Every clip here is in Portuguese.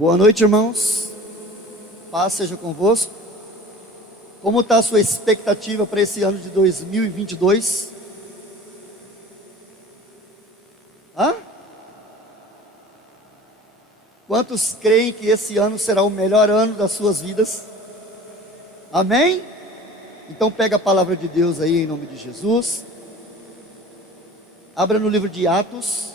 Boa noite, irmãos. Paz seja convosco. Como está a sua expectativa para esse ano de 2022? Quantos creem que esse ano será o melhor ano das suas vidas? Amém? Então pega a palavra de Deus aí em nome de Jesus. Abra no livro de Atos.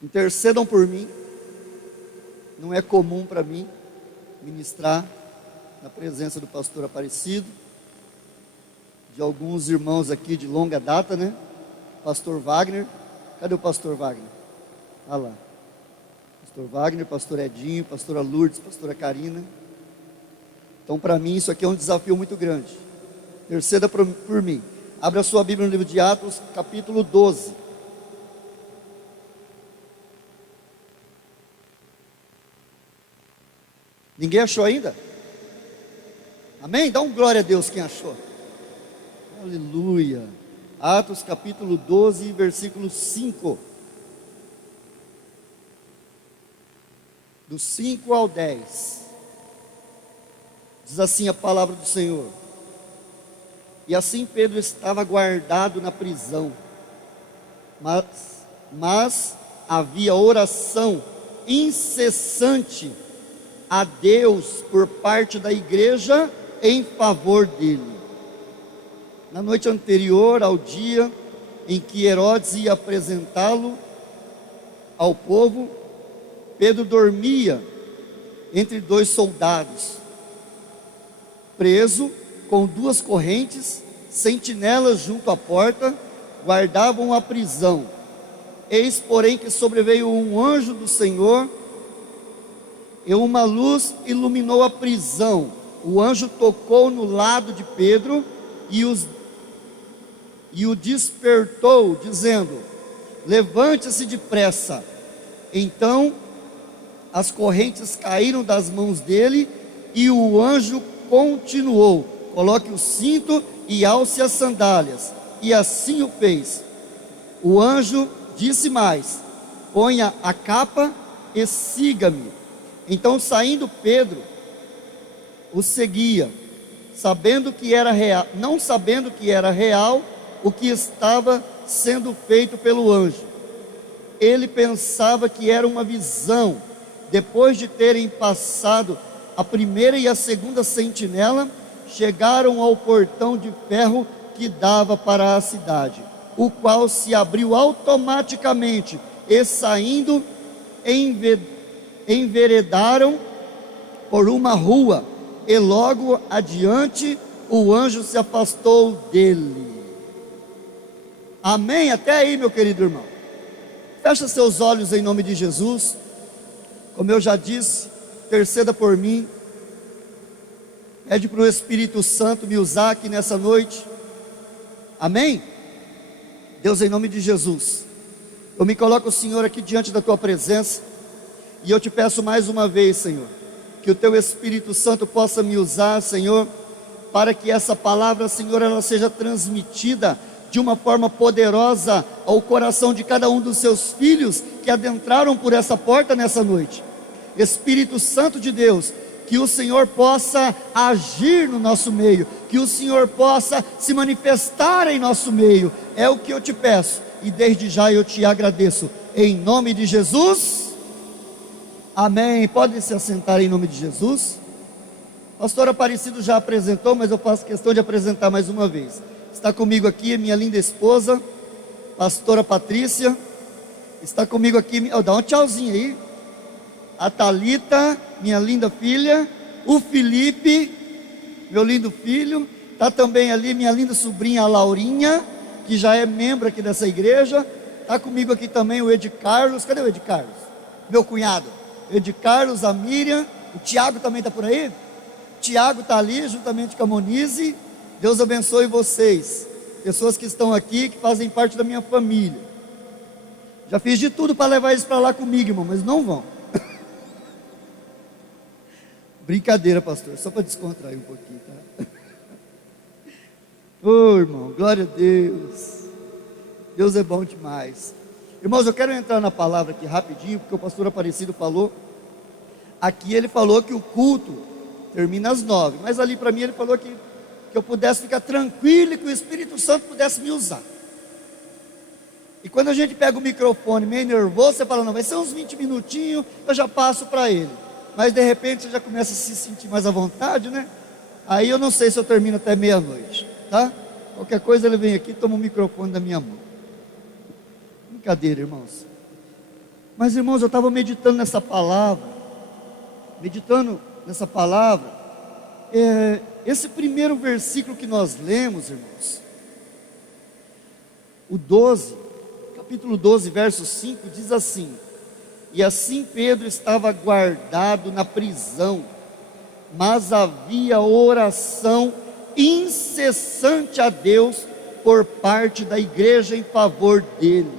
Intercedam por mim. Não é comum para mim ministrar na presença do pastor Aparecido, de alguns irmãos aqui de longa data, né? Pastor Wagner. Cadê o pastor Wagner? Olha lá. Pastor Wagner, pastor Edinho, pastora Lourdes, pastora Karina. Então, para mim, isso aqui é um desafio muito grande. Interceda por mim. Abra a sua Bíblia no livro de Atos, capítulo 12. Ninguém achou ainda? Amém? Dá um glória a Deus quem achou. Aleluia. Atos capítulo 12, versículo 5. Do 5 ao 10. Diz assim a palavra do Senhor. E assim Pedro estava guardado na prisão. Mas havia oração incessante a Deus por parte da igreja em favor dele. Na noite anterior ao dia em que Herodes ia apresentá-lo ao povo, Pedro dormia entre dois soldados, preso com duas correntes. Sentinelas junto à porta guardavam a prisão. Eis, porém, que sobreveio um anjo do Senhor, e uma luz iluminou a prisão. O anjo tocou no lado de Pedro e o despertou, dizendo: levante-se depressa. Então as correntes caíram das mãos dele e o anjo continuou: coloque o cinto e alce as sandálias. E assim o fez. O anjo disse mais: ponha a capa e siga-me. Então, saindo Pedro, o seguia, não sabendo que era real o que estava sendo feito pelo anjo. Ele pensava que era uma visão. Depois de terem passado a primeira e a segunda sentinela, chegaram ao portão de ferro que dava para a cidade, o qual se abriu automaticamente, e saindo enveredaram por uma rua, e logo adiante o anjo se afastou dele. Amém? Até aí, meu querido irmão. Fecha seus olhos em nome de Jesus. Como eu já disse, interceda por mim. Pede para o Espírito Santo me usar aqui nessa noite. Amém? Deus, em nome de Jesus, eu me coloco, Senhor, aqui diante da tua presença. E eu te peço mais uma vez, Senhor, que o teu Espírito Santo possa me usar, Senhor, para que essa palavra, Senhor, ela seja transmitida de uma forma poderosa ao coração de cada um dos seus filhos que adentraram por essa porta nessa noite. Espírito Santo de Deus, que o Senhor possa agir no nosso meio, que o Senhor possa se manifestar em nosso meio. É o que eu te peço e desde já eu te agradeço, em nome de Jesus. Amém. Podem se assentar em nome de Jesus. Pastor Aparecido já apresentou, mas eu faço questão de apresentar mais uma vez. Está comigo aqui minha linda esposa, pastora Patrícia. Está comigo aqui, dá um tchauzinho aí, a Thalita, minha linda filha. O Felipe, meu lindo filho. Está também ali minha linda sobrinha, a Laurinha, que já é membro aqui dessa igreja. Está comigo aqui também o Ed Carlos. Cadê o Ed Carlos? Meu cunhado Ed Carlos, a Miriam. O Tiago também está por aí? O Tiago está ali, juntamente com a Monize. Deus abençoe vocês, pessoas que estão aqui, que fazem parte da minha família. Já fiz de tudo para levar eles para lá comigo, irmão, mas não vão. Brincadeira, pastor, só para descontrair um pouquinho, tá? Ô, irmão, glória a Deus. Deus é bom demais. Irmãos, eu quero entrar na palavra aqui rapidinho, porque o pastor Aparecido falou. Aqui ele falou que o culto termina às 9, mas ali para mim ele falou que eu pudesse ficar tranquilo e que o Espírito Santo pudesse me usar. E quando a gente pega o microfone meio nervoso, você fala, não, vai ser uns 20 minutinhos, eu já passo para ele. Mas de repente você já começa a se sentir mais à vontade, né? Aí eu não sei se eu termino até meia-noite, tá? Qualquer coisa ele vem aqui e toma o microfone da minha mão. Brincadeira, irmãos. Mas, irmãos, eu estava meditando nessa palavra. Esse primeiro versículo que nós lemos, irmãos, o 12, capítulo 12, verso 5, diz assim: e assim Pedro estava guardado na prisão, mas havia oração incessante a Deus por parte da igreja em favor dele.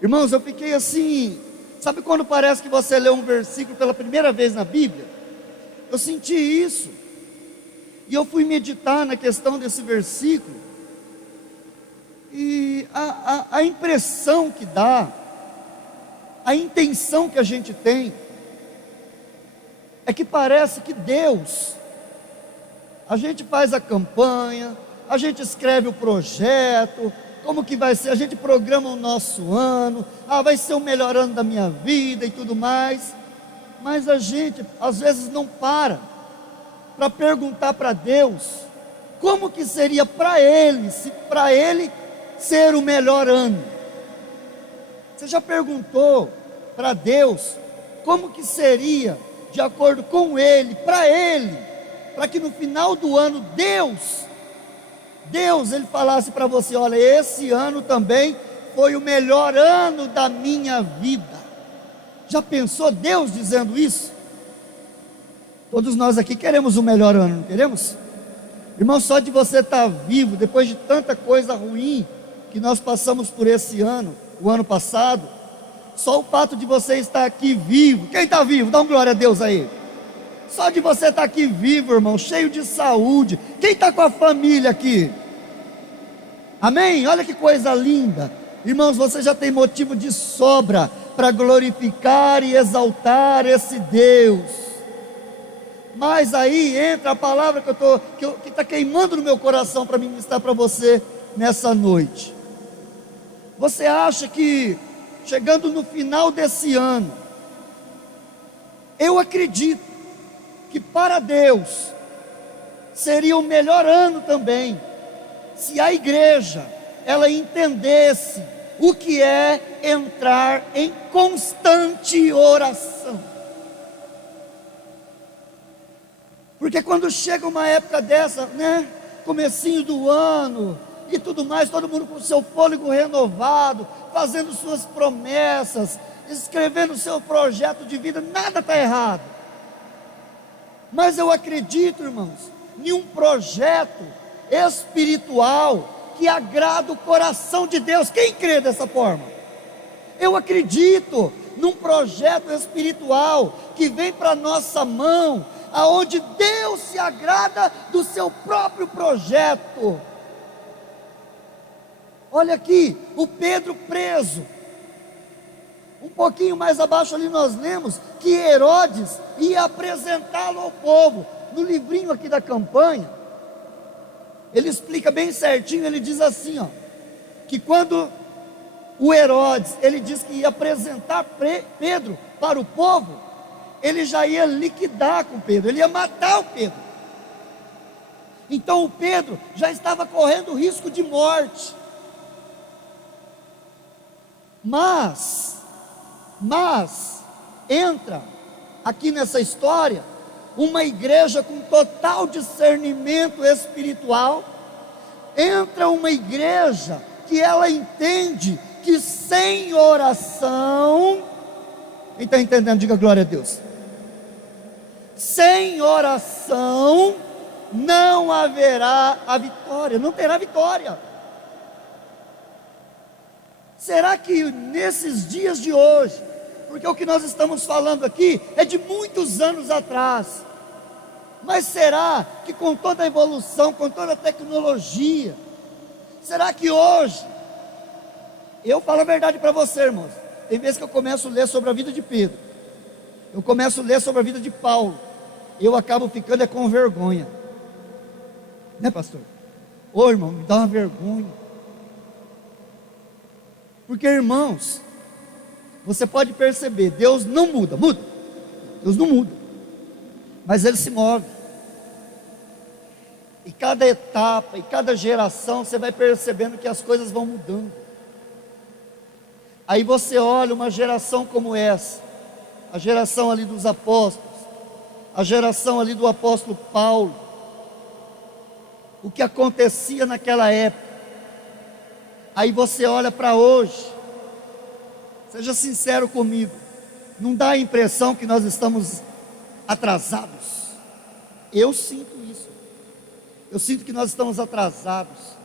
Irmãos, eu fiquei assim, sabe quando parece que você lê um versículo pela primeira vez na Bíblia? Eu senti isso, e eu fui meditar na questão desse versículo, e a impressão que dá, a intenção que a gente tem, é que parece que Deus, a gente faz a campanha, a gente escreve o projeto, como que vai ser, a gente programa o nosso ano, vai ser o melhor ano da minha vida e tudo mais, mas a gente às vezes não para perguntar para Deus, como que seria para Ele, se para Ele ser o melhor ano. Você já perguntou para Deus, como que seria, de acordo com Ele, para que no final do ano, Deus, Ele falasse para você, olha, esse ano também foi o melhor ano da minha vida. Já pensou Deus dizendo isso? Todos nós aqui queremos o melhor ano, não queremos? Irmão, só de você estar vivo, depois de tanta coisa ruim que nós passamos por esse ano, o ano passado, só o fato de você estar aqui vivo, quem está vivo, dá um glória a Deus aí. Só de você estar aqui vivo, irmão, cheio de saúde, quem está com a família aqui? Amém? Olha que coisa linda. Irmãos, você já tem motivo de sobra para glorificar e exaltar esse Deus. Mas aí entra a palavra que está queimando no meu coração para ministrar para você nessa noite. Você acha que chegando no final desse ano, eu acredito que para Deus seria o melhor ano também, se a igreja ela entendesse o que é entrar em constante oração. Porque quando chega uma época dessa, né, comecinho do ano e tudo mais, todo mundo com seu fôlego renovado, fazendo suas promessas, escrevendo seu projeto de vida, nada está errado. Mas eu acredito, irmãos, em um projeto espiritual que agrada o coração de Deus. Quem crê dessa forma? Eu acredito num projeto espiritual que vem para nossa mão, aonde Deus se agrada do seu próprio projeto. Olha aqui, o Pedro preso. Um pouquinho mais abaixo ali nós lemos que Herodes ia apresentá-lo ao povo. No livrinho aqui da campanha, ele explica bem certinho, ele diz assim, ó, que quando o Herodes, ele diz que ia apresentar Pedro para o povo, ele já ia liquidar com Pedro, ele ia matar o Pedro. Então o Pedro já estava correndo risco de morte. Mas entra aqui nessa história uma igreja com total discernimento espiritual, entra uma igreja que ela entende que sem oração, quem está entendendo, diga glória a Deus, sem oração não haverá a vitória, não terá vitória. Será que nesses dias de hoje, porque o que nós estamos falando aqui é de muitos anos atrás. Mas será que com toda a evolução, com toda a tecnologia, será que hoje, eu falo a verdade para você, irmãos, tem vezes que eu começo a ler sobre a vida de Pedro, eu começo a ler sobre a vida de Paulo, eu acabo ficando com vergonha, né, pastor? Ô irmão, me dá uma vergonha, porque irmãos, você pode perceber, Deus não muda, Deus não muda, mas Ele se move, e cada etapa, e cada geração, você vai percebendo que as coisas vão mudando. Aí você olha uma geração como essa, a geração ali dos apóstolos, a geração ali do apóstolo Paulo, o que acontecia naquela época, aí você olha para hoje, seja sincero comigo, não dá a impressão que nós estamos atrasados? Eu sinto isso, eu sinto que nós estamos atrasados,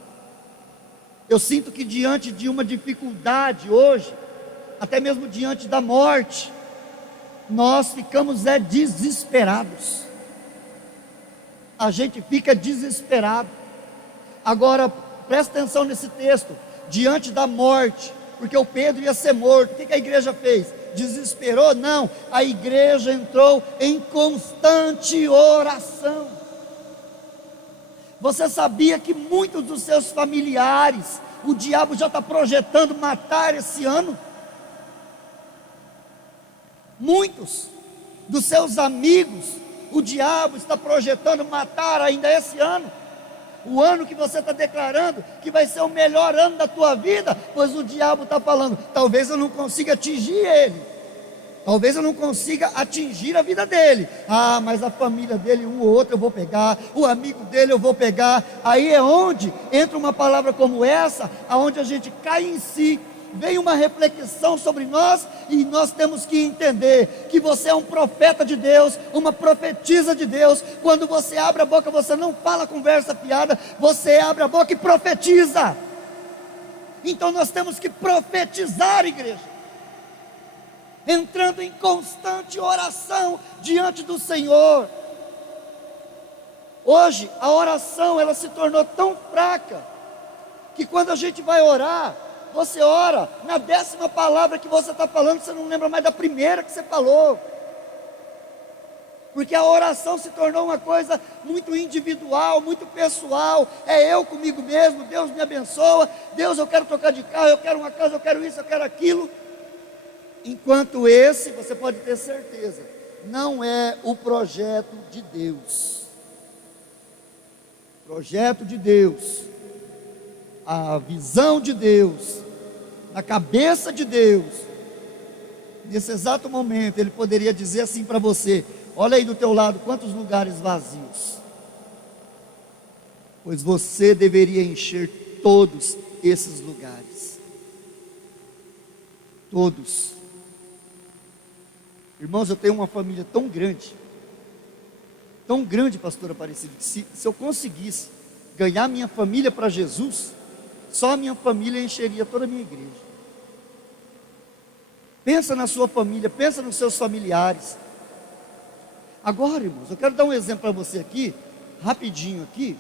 eu sinto que diante de uma dificuldade hoje, até mesmo diante da morte, nós ficamos desesperados, a gente fica desesperado. Agora presta atenção nesse texto, diante da morte, porque o Pedro ia ser morto, o que a igreja fez? Desesperou? Não, a igreja entrou em constante oração. Você sabia que muitos dos seus familiares, o diabo já está projetando matar esse ano? Muitos dos seus amigos, o diabo está projetando matar ainda esse ano. O ano que você está declarando que vai ser o melhor ano da tua vida, pois o diabo está falando, talvez eu não consiga atingir ele, talvez eu não consiga atingir a vida dele, mas a família dele, um ou outro eu vou pegar, o amigo dele eu vou pegar. Aí é onde entra uma palavra como essa, aonde a gente cai em si, vem uma reflexão sobre nós, e nós temos que entender que você é um profeta de Deus, uma profetisa de Deus. Quando você abre a boca, você não fala conversa fiada, você abre a boca e profetiza. Então nós temos que profetizar, igreja, entrando em constante oração diante do Senhor. Hoje a oração, ela se tornou tão fraca, que quando a gente vai orar, você ora, na 10ª palavra que você está falando, você não lembra mais da primeira que você falou, porque a oração se tornou uma coisa muito individual, muito pessoal, é eu comigo mesmo, Deus me abençoa, Deus, eu quero trocar de carro, eu quero uma casa, eu quero isso, eu quero aquilo, enquanto esse, você pode ter certeza, não é o projeto de Deus. Projeto de Deus, a visão de Deus, na cabeça de Deus, nesse exato momento, Ele poderia dizer assim para você, olha aí do teu lado, quantos lugares vazios, pois você deveria encher todos esses lugares, todos. Irmãos, eu tenho uma família tão grande, pastora Aparecida, que se eu conseguisse ganhar minha família para Jesus, só a minha família encheria toda a minha igreja. Pensa na sua família, pensa nos seus familiares. Agora, irmãos, eu quero dar um exemplo para você aqui, rapidinho aqui,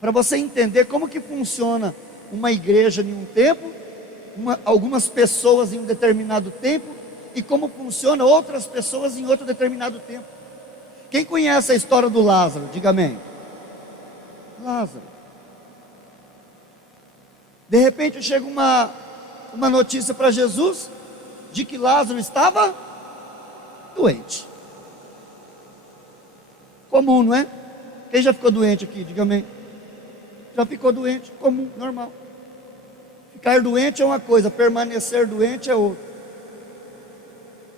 para você entender como que funciona uma igreja em um tempo, algumas pessoas em um determinado tempo, e como funciona outras pessoas em outro determinado tempo. Quem conhece a história do Lázaro, diga amém. Lázaro. De repente chega uma notícia para Jesus, de que Lázaro estava doente. Comum, não é? Quem já ficou doente aqui, diga amém. Já ficou doente, comum, normal. Ficar doente é uma coisa, permanecer doente é outra.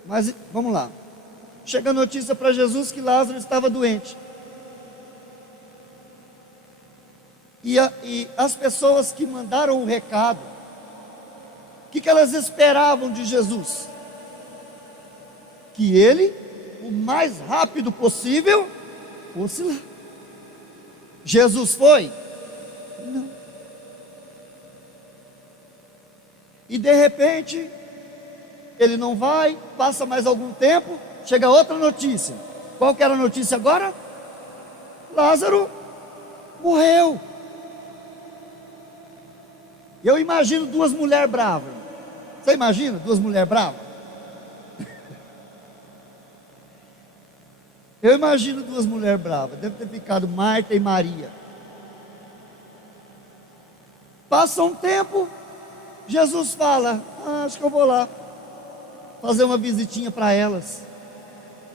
Mas vamos lá. Chega a notícia para Jesus que Lázaro estava doente. E as pessoas que mandaram o recado, o que elas esperavam de Jesus? Que ele, o mais rápido possível, fosse lá. Jesus foi? Não. E de repente, ele não vai, passa mais algum tempo, chega outra notícia. Qual que era a notícia agora? Lázaro morreu. Eu imagino duas mulheres bravas. Você imagina duas mulheres bravas? Eu imagino duas mulheres bravas. Deve ter ficado Marta e Maria. Passa um tempo, Jesus fala: acho que eu vou lá fazer uma visitinha para elas.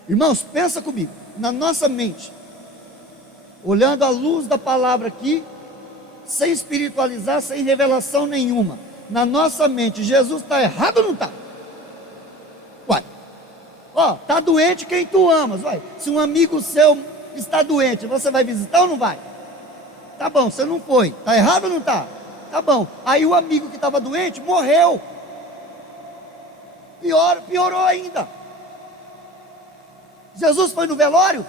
Irmãos, pensa comigo, na nossa mente, olhando à luz da palavra aqui, sem espiritualizar, sem revelação nenhuma, na nossa mente, Jesus está errado ou não está? Uai, está doente quem tu amas, vai. Se um amigo seu está doente, você vai visitar ou não vai? Tá bom, você não foi, está errado ou não está? Tá bom, aí o amigo que estava doente morreu. Piorou ainda. Jesus foi no velório?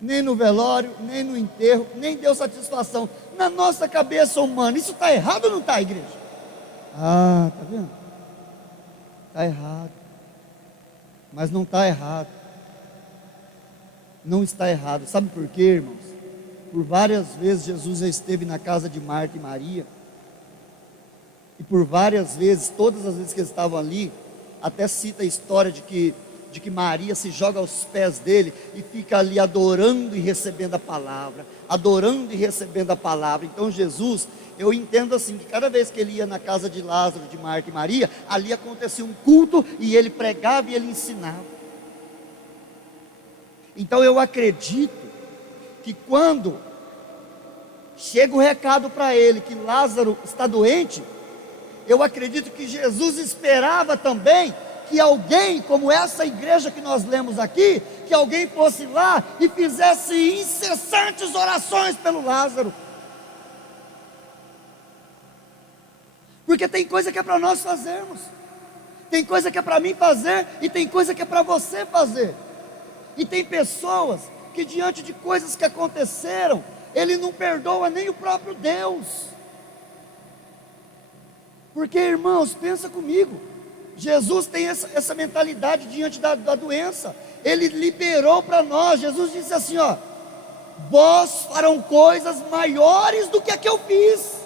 Nem no velório, nem no enterro, nem deu satisfação. Na nossa cabeça humana, isso está errado ou não está, igreja? Ah, tá vendo? Está errado. Mas não está errado. Não está errado. Sabe por quê, irmãos? Por várias vezes Jesus já esteve na casa de Marta e Maria. E por várias vezes, todas as vezes que eles estavam ali, até cita a história de que Maria se joga aos pés dele e fica ali adorando e recebendo a palavra, adorando e recebendo a palavra. Então Jesus, eu entendo assim, que cada vez que ele ia na casa de Lázaro, de Marta e Maria, ali acontecia um culto e ele pregava e ele ensinava. Então eu acredito que quando chega o recado para ele que Lázaro está doente, eu acredito que Jesus esperava também que alguém, como essa igreja que nós lemos aqui, que alguém fosse lá e fizesse incessantes orações pelo Lázaro. Porque tem coisa que é para nós fazermos, tem coisa que é para mim fazer, e tem coisa que é para você fazer. E tem pessoas que diante de coisas que aconteceram, ele não perdoa nem o próprio Deus. Porque, irmãos, pensa comigo, Jesus tem essa mentalidade diante da doença. Ele liberou para nós. Jesus disse assim, ó: vós farão coisas maiores do que a que eu fiz.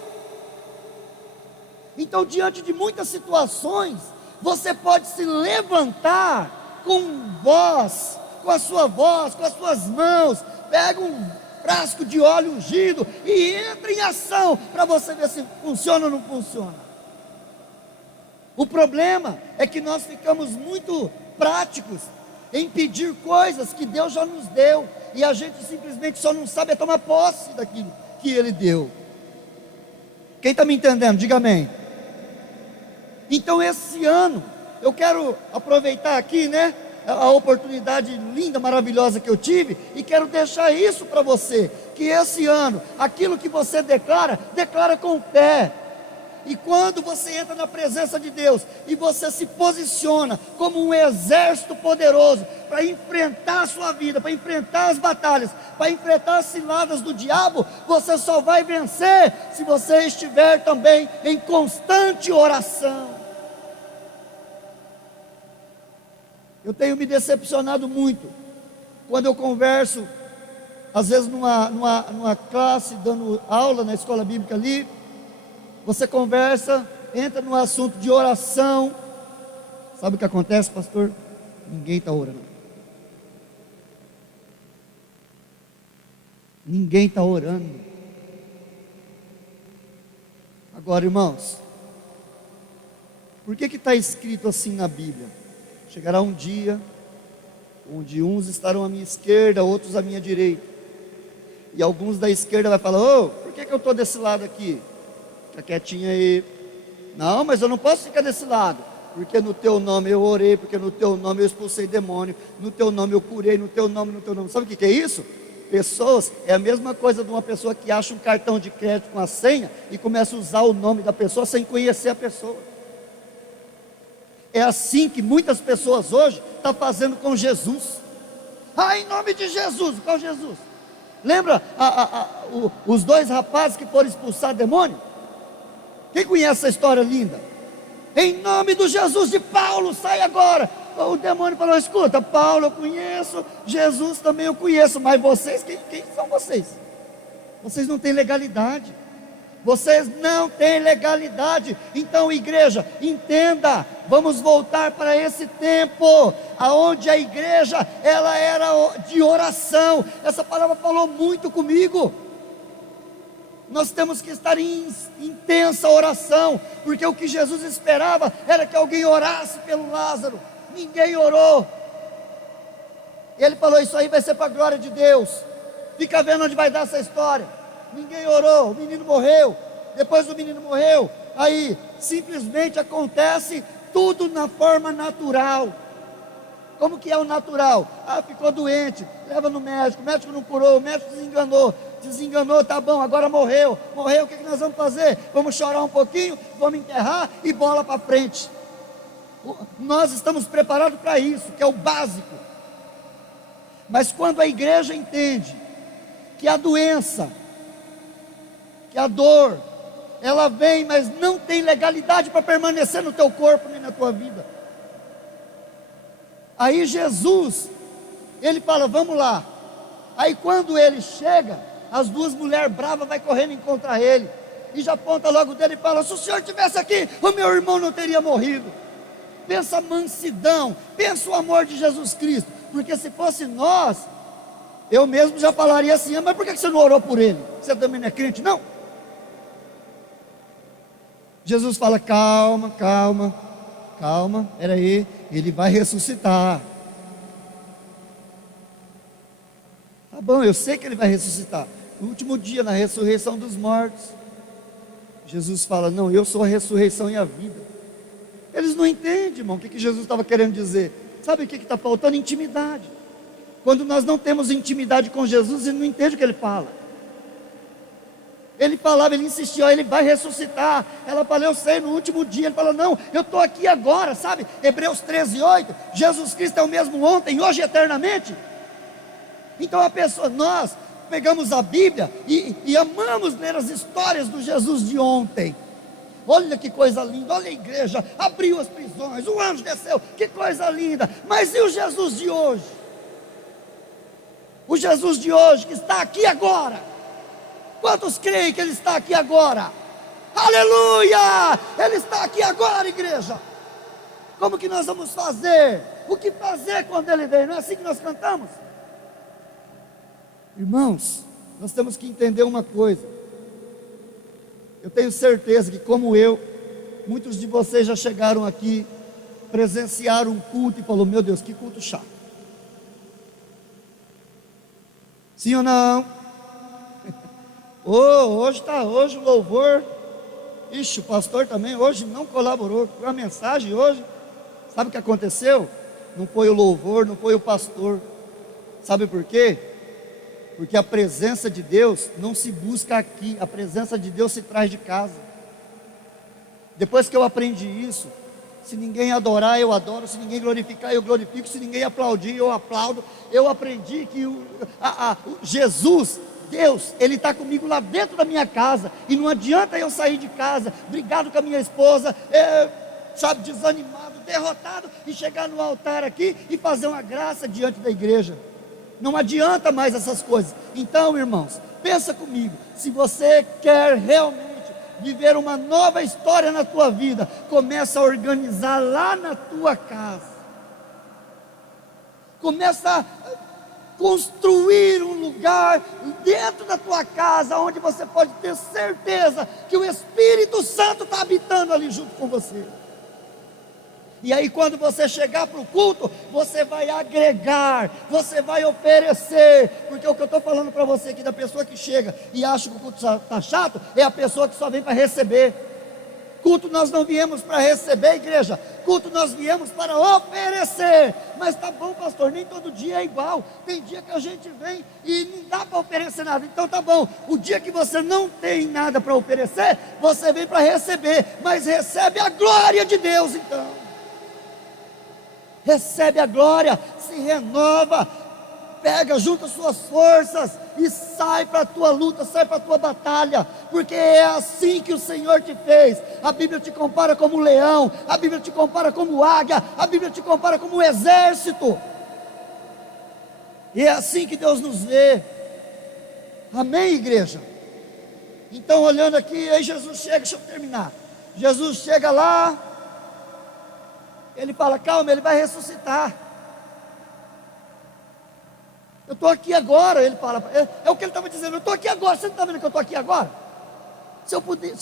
Então, diante de muitas situações, você pode se levantar com voz, com a sua voz, com as suas mãos, pega um frasco de óleo ungido e entra em ação, para você ver se funciona ou não funciona. O problema é que nós ficamos muito práticos em pedir coisas que Deus já nos deu, e a gente simplesmente só não sabe tomar posse daquilo que Ele deu. Quem está me entendendo? Diga amém. Então esse ano, eu quero aproveitar aqui, né, a oportunidade linda, maravilhosa que eu tive, e quero deixar isso para você, que esse ano, aquilo que você declara com fé. E quando você entra na presença de Deus, e você se posiciona como um exército poderoso, para enfrentar a sua vida, para enfrentar as batalhas, para enfrentar as ciladas do diabo, você só vai vencer, se você estiver também em constante oração. Eu tenho me decepcionado muito, quando eu converso, às vezes numa classe, dando aula na escola bíblica ali, você conversa, entra no assunto de oração. Sabe o que acontece, pastor? Ninguém está orando. Ninguém está orando. Agora, irmãos, por que está escrito assim na Bíblia? Chegará um dia onde uns estarão à minha esquerda, outros à minha direita. E alguns da esquerda vai falar: ô, por que eu estou desse lado aqui? Fica quietinho aí. Não, mas eu não posso ficar desse lado, porque no teu nome eu orei, porque no teu nome eu expulsei demônio, no teu nome eu curei, no teu nome. Sabe o que é isso? Pessoas, é a mesma coisa de uma pessoa que acha um cartão de crédito com a senha e começa a usar o nome da pessoa sem conhecer a pessoa. É assim que muitas pessoas hoje estão fazendo com Jesus. Em nome de Jesus. Qual Jesus? Lembra os dois rapazes que foram expulsar demônio? Quem conhece essa história linda? Em nome do Jesus de Paulo, sai agora. O demônio falou: escuta, Paulo eu conheço, Jesus também eu conheço, mas vocês, quem são vocês? Vocês não têm legalidade. Vocês não têm legalidade. Então, igreja, entenda, vamos voltar para esse tempo aonde a igreja ela era de oração. Essa palavra falou muito comigo. Nós temos que estar em intensa oração, porque o que Jesus esperava era que alguém orasse pelo Lázaro. Ninguém orou. Ele falou: isso aí vai ser para a glória de Deus. Fica vendo onde vai dar essa história. Ninguém orou, o menino morreu. Depois do menino morreu, aí simplesmente acontece tudo na forma natural. Como que é o natural? Ficou doente, leva no médico, o médico não curou, o médico desenganou, tá bom, agora morreu, o que nós vamos fazer? Vamos chorar um pouquinho, vamos enterrar e bola para frente. Nós estamos preparados para isso, que é o básico. Mas quando a igreja entende que a doença, que a dor, ela vem, mas não tem legalidade para permanecer no teu corpo nem na tua vida. Aí Jesus, ele fala: vamos lá. Aí quando ele chega, as duas mulheres bravas vai correndo encontrar ele, e já aponta logo dele e fala: se o senhor estivesse aqui, o meu irmão não teria morrido. Pensa a mansidão, pensa o amor de Jesus Cristo, porque se fosse nós, eu mesmo já falaria assim: mas por que você não orou por ele? Você também não é crente, não? Jesus fala: calma, peraí, ele vai ressuscitar. Tá bom, eu sei que ele vai ressuscitar. No último dia, na ressurreição dos mortos, Jesus fala: não, eu sou a ressurreição e a vida. Eles não entendem, irmão, o que Jesus estava querendo dizer. Sabe o que está faltando? Intimidade. Quando nós não temos intimidade com Jesus, ele não entende o que ele fala. Ele falava, ele insistia: ele vai ressuscitar. Ela falou: eu sei, no último dia. Ele falou: não, eu estou aqui agora, sabe? Hebreus 13:8, Jesus Cristo é o mesmo ontem, hoje e eternamente. Então nós pegamos a Bíblia e amamos ler as histórias do Jesus de ontem. Olha que coisa linda, olha a igreja, abriu as prisões, o anjo desceu, que coisa linda. Mas e o Jesus de hoje? O Jesus de hoje que está aqui agora. Quantos creem que ele está aqui agora? Aleluia! Ele está aqui agora, igreja. Como que nós vamos fazer? O que fazer quando ele vem? Não é assim que nós cantamos? Irmãos, nós temos que entender uma coisa. Eu tenho certeza que, como eu, muitos de vocês já chegaram aqui, presenciaram um culto e falaram: meu Deus, que culto chato. Sim ou não? Hoje o louvor, o pastor também hoje não colaborou com a mensagem hoje. Sabe o que aconteceu? Não foi o louvor, não foi o pastor. Sabe por quê? Porque a presença de Deus não se busca aqui, a presença de Deus se traz de casa. Depois que eu aprendi isso, se ninguém adorar, eu adoro; se ninguém glorificar, eu glorifico; se ninguém aplaudir, eu aplaudo. Eu aprendi que Jesus, Deus, Ele está comigo lá dentro da minha casa, e não adianta eu sair de casa, brigado com a minha esposa, desanimado, derrotado, e chegar no altar aqui e fazer uma graça diante da igreja. Não adianta mais essas coisas. Então, irmãos, pensa comigo: se você quer realmente viver uma nova história na tua vida, começa a organizar lá na tua casa. Começa a construir um lugar dentro da tua casa, onde você pode ter certeza que o Espírito Santo está habitando ali junto com você. E aí, quando você chegar para o culto, você vai agregar, você vai oferecer. Porque o que eu estou falando para você aqui, da pessoa que chega e acha que o culto está chato, é a pessoa que só vem para receber. Culto nós não viemos para receber, igreja. Culto nós viemos para oferecer. Mas tá bom, pastor, nem todo dia é igual. Tem dia que a gente vem e não dá para oferecer nada. Então tá bom, o dia que você não tem nada para oferecer, você vem para receber. Mas recebe a glória de Deus então. Recebe a glória, se renova. pega, junta suas forças e sai para a tua luta, sai para a tua batalha, porque é assim que o Senhor te fez. A Bíblia te compara como leão, a Bíblia te compara como águia, a Bíblia te compara como exército, e é assim que Deus nos vê. Amém, igreja? Então, olhando aqui, aí Jesus chega, deixa eu terminar. Jesus chega lá, ele fala: calma, ele vai ressuscitar. Eu estou aqui agora, ele fala, é o que ele estava dizendo, eu estou aqui agora, você não está vendo que eu estou aqui agora? Se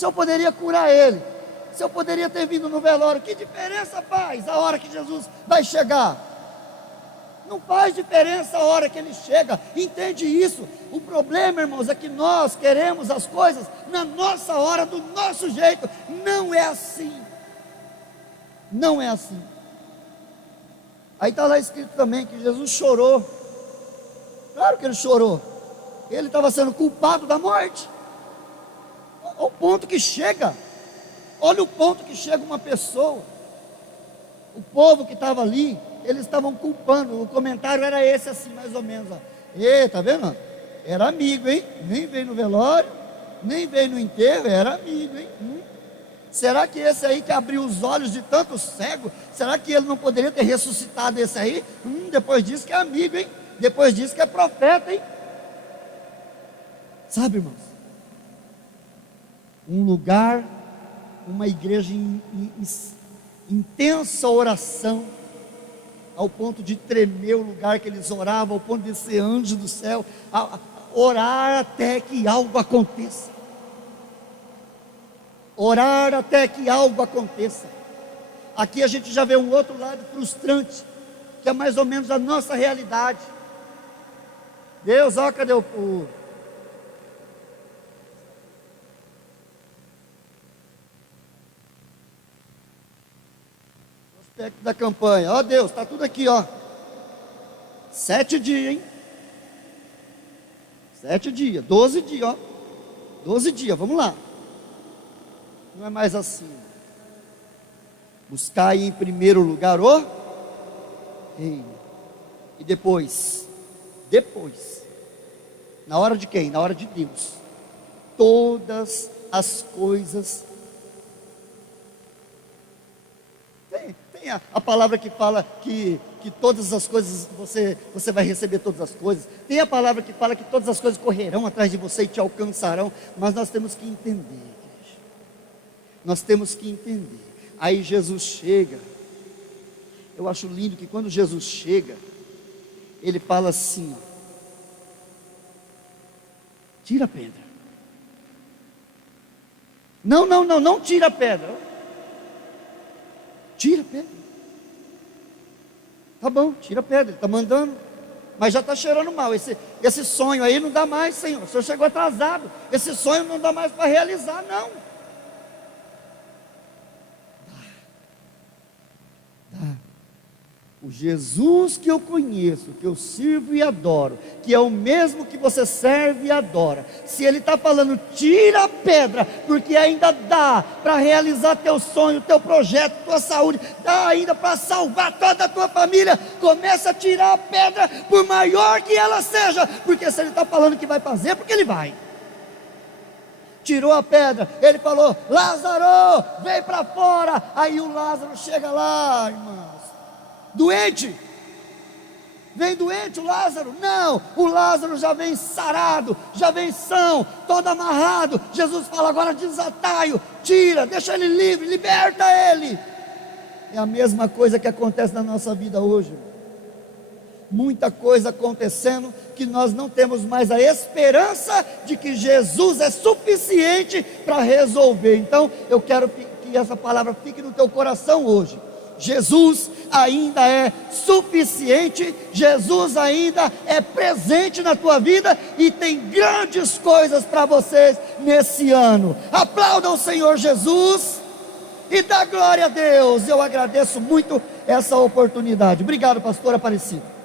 eu poderia curar ele, se eu poderia ter vindo no velório, que diferença faz a hora que Jesus vai chegar? Não faz diferença a hora que ele chega, entende isso? O problema, irmãos, é que nós queremos as coisas na nossa hora, do nosso jeito. Não é assim, não é assim. Aí está lá escrito também que Jesus chorou. Claro que ele chorou, ele estava sendo culpado da morte. Olha o ponto que chega, olha o ponto que chega uma pessoa. O povo que estava ali, eles estavam culpando, o comentário era esse assim, mais ou menos, tá vendo? Era amigo, hein? Nem veio no velório, nem veio no enterro, era amigo, hein? Será que esse aí que abriu os olhos de tanto cego, será que ele não poderia ter ressuscitado esse aí? Depois disso que é amigo, hein? Depois disso que é profeta, hein? Sabe, irmãos, um lugar, uma igreja em intensa oração, ao ponto de tremer o lugar que eles oravam, ao ponto de ser anjo do céu, a orar até que algo aconteça. Orar até que algo aconteça. Aqui a gente já vê um outro lado frustrante, que é mais ou menos a nossa realidade. Deus, ó, cadê o aspecto da campanha? Ó Deus, está tudo aqui, ó. 7 dias, hein? 7 dias, 12 dias, ó. 12 dias, vamos lá. Não é mais assim. Buscar em primeiro lugar o reino. E depois, na hora de quem? Na hora de Deus, todas as coisas. Tem a palavra que fala que todas as coisas, você vai receber todas as coisas. Tem a palavra que fala que todas as coisas correrão atrás de você e te alcançarão. Mas nós temos que entender, igreja. Nós temos que entender. Aí Jesus chega. Eu acho lindo que quando Jesus chega, ele fala assim, ó: tira a pedra. Não tira a pedra. Tira a pedra. Tá bom, tira a pedra, ele está mandando. Mas já está cheirando mal. Esse sonho aí não dá mais, Senhor. O Senhor chegou atrasado. Esse sonho não dá mais para realizar, não. Dá. O Jesus que eu conheço, que eu sirvo e adoro, que é o mesmo que você serve e adora, se Ele está falando, tira a pedra, porque ainda dá para realizar teu sonho, teu projeto, tua saúde, dá ainda para salvar toda a tua família, começa a tirar a pedra, por maior que ela seja, porque se Ele está falando que vai fazer, porque Ele vai. Tirou a pedra, Ele falou, Lázaro, vem para fora. Aí o Lázaro chega lá, irmãos, doente. Vem doente o Lázaro? Não, o Lázaro já vem sarado, já vem são, todo amarrado. Jesus fala, agora desatai-o, tira, deixa ele livre, liberta ele. É a mesma coisa que acontece na nossa vida hoje. Muita coisa acontecendo, que nós não temos mais a esperança de que Jesus é suficiente para resolver. Então eu quero que essa palavra fique no teu coração hoje. Jesus ainda é suficiente, Jesus ainda é presente na tua vida e tem grandes coisas para vocês nesse ano. Aplauda o Senhor Jesus e dá glória a Deus. Eu agradeço muito essa oportunidade. Obrigado, pastor Aparecido.